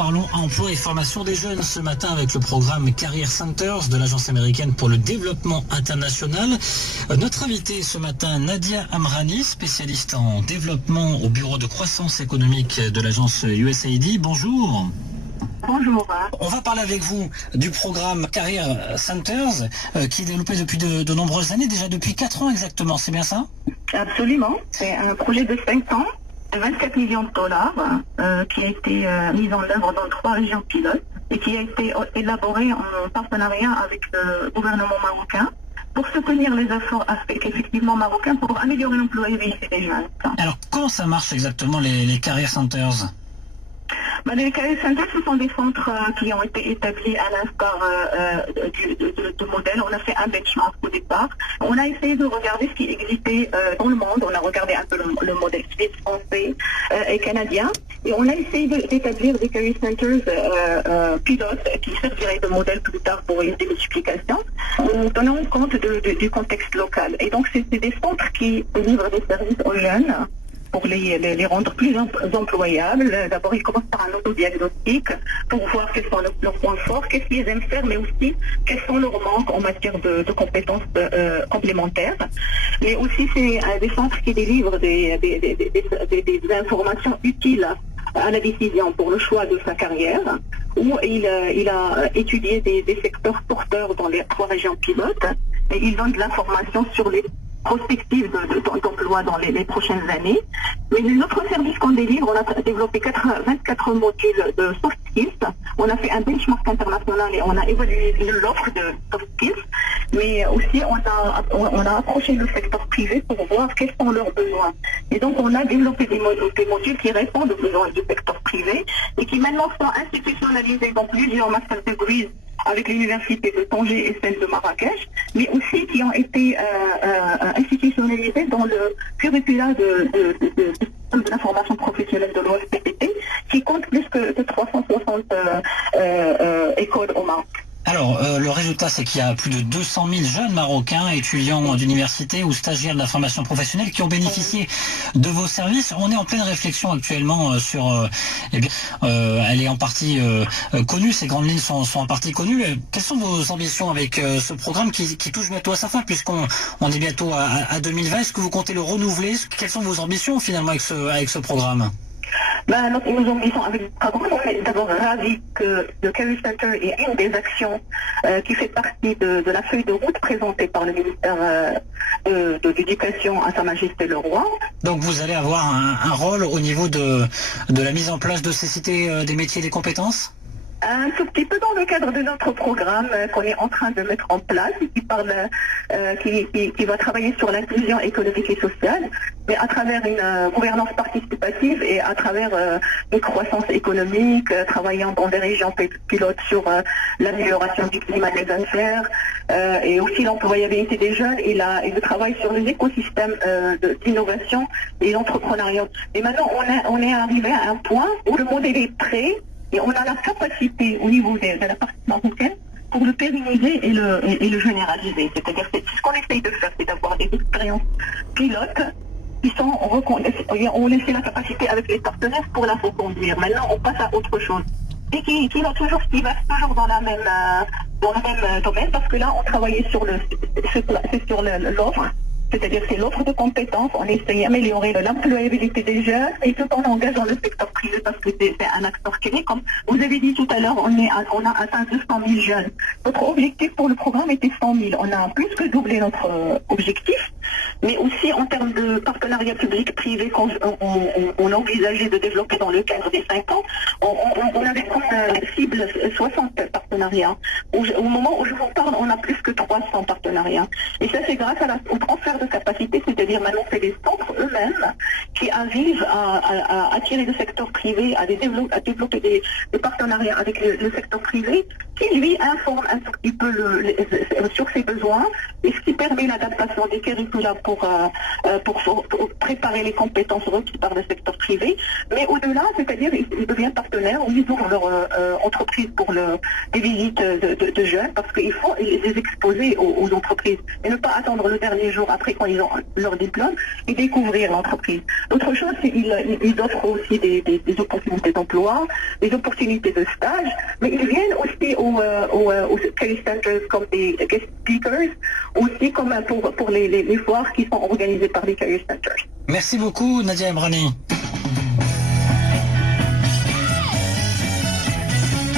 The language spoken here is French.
parlons emploi et formation des jeunes ce matin avec le programme Career Centers de l'Agence américaine pour le développement international. Notre invitée ce matin, Nadia Amrani, spécialiste en développement au bureau de croissance économique de l'agence USAID. Bonjour. Bonjour. On va parler avec vous du programme Career Centers qui est développé depuis de nombreuses années, déjà depuis 4 ans exactement, c'est bien ça? Absolument, c'est un projet de 5 ans, de 24 millions de dollars qui a été mis en œuvre dans 3 régions pilotes et qui a été élaboré en partenariat avec le gouvernement marocain pour soutenir les efforts effectivement marocains pour améliorer l'employabilité des jeunes. Alors comment ça marche exactement les Career Centers? Les Career Centers, ce sont des centres qui ont été établis à l'instar du modèle. On a fait un benchmark au départ. On a essayé de regarder ce qui existait dans le monde. On a regardé un peu le modèle suisse, français et canadien. Et on a essayé d'établir des Career Centers pilotes qui serviraient de modèle plus tard pour une démultiplication, en tenant compte du contexte local. Et donc, c'est des centres qui livrent des services aux jeunes pour les rendre plus employables. D'abord, ils commencent par un autodiagnostic pour voir quels sont leurs points forts, qu'est-ce qu'ils aiment faire, mais aussi quels sont leurs manques en matière de compétences complémentaires. Mais aussi, c'est des centres qui délivrent des informations utiles à la décision pour le choix de sa carrière, où il a étudié des secteurs porteurs dans les 3 régions pilotes, et ils donnent de l'information sur les prospectives d'emploi dans les prochaines années. Mais notre service qu'on délivre, on a développé 24 modules de soft skills. On a fait un benchmark international et on a évalué l'offre de soft skills. Mais aussi, on a approché le secteur privé pour voir quels sont leurs besoins. Et donc, on a développé des modules qui répondent aux besoins du secteur privé et qui maintenant sont institutionnalisés dans plusieurs master degrees avec l'université de Tanger et celle de Marrakech, mais aussi qui ont été institutionnalisés dans le curricula de l'information professionnelle de l'OFPPT, qui compte plus que 360 écoles au Maroc. Alors, le résultat, c'est qu'il y a plus de 200 000 jeunes Marocains, étudiants d'université ou stagiaires de la formation professionnelle qui ont bénéficié de vos services. On est en pleine réflexion actuellement sur... elle est en partie connue, ces grandes lignes sont en partie connues. Quelles sont vos ambitions avec ce programme qui touche bientôt à sa fin, puisqu'on est bientôt à 2020? Est-ce que vous comptez le renouveler? Quelles sont vos ambitions finalement avec ce programme? Nos ambitions avec le programme, on est d'abord ravis que le Career Center est une des actions qui fait partie de la feuille de route présentée par le ministère de l'Éducation à Sa Majesté le Roi. Donc vous allez avoir un rôle au niveau de la mise en place de ces cités des métiers et des compétences? Un tout petit peu dans le cadre de notre programme qu'on est en train de mettre en place, qui va travailler sur l'inclusion économique et sociale, mais à travers une gouvernance participative et à travers une croissance économique, travaillant dans des régions pilotes sur l'amélioration du climat des affaires et aussi l'employabilité des jeunes et le travail sur les écosystèmes d'innovation et l'entrepreneuriat. Et maintenant, on est arrivé à un point où le modèle est prêt. Et on a la capacité au niveau de la partie marocaine pour le pérenniser et le généraliser. C'est-à-dire que ce qu'on essaye de faire, c'est d'avoir des expériences pilotes qui sont on laisse la capacité avec les partenaires pour la reconduire. Maintenant, on passe à autre chose. Et qui va toujours dans le même domaine, parce que là, on travaillait sur l'offre. C'est-à-dire que c'est l'offre de compétences, on essaye d'améliorer l'employabilité des jeunes et tout en engageant le secteur privé parce que c'est un acteur clé. Comme vous avez dit tout à l'heure, on a atteint 200 000 jeunes. Notre objectif pour le programme était 100 000. On a plus que doublé notre objectif, mais aussi en termes de partenariat public-privé qu'on envisageait de développer dans le cadre des 5 ans, on avait comme cible 60 partenariats. Au moment où je vous parle, on a plus que 300 partenariats. Et ça, c'est grâce au transfert de capacité, c'est-à-dire maintenant c'est les centres eux-mêmes qui arrivent à attirer le secteur privé, à développer des partenariats avec le secteur privé qui lui informe un tout petit peu sur ses besoins et ce qui permet l'adaptation des curricula pour préparer les compétences requises par le secteur privé. Mais au-delà, c'est-à-dire ils deviennent partenaires, ils ouvrent leur entreprise pour des visites de jeunes parce qu'il faut les exposer aux entreprises et ne pas attendre le dernier jour après quand ils ont leur diplôme et découvrir l'entreprise. L'autre chose, c'est qu'ils offrent aussi des opportunités d'emploi, des opportunités de stage, mais ils viennent aussi aux career centers comme des guest speakers, aussi comme pour les foires qui sont organisées par les career centers. Merci beaucoup Nadia Emrani.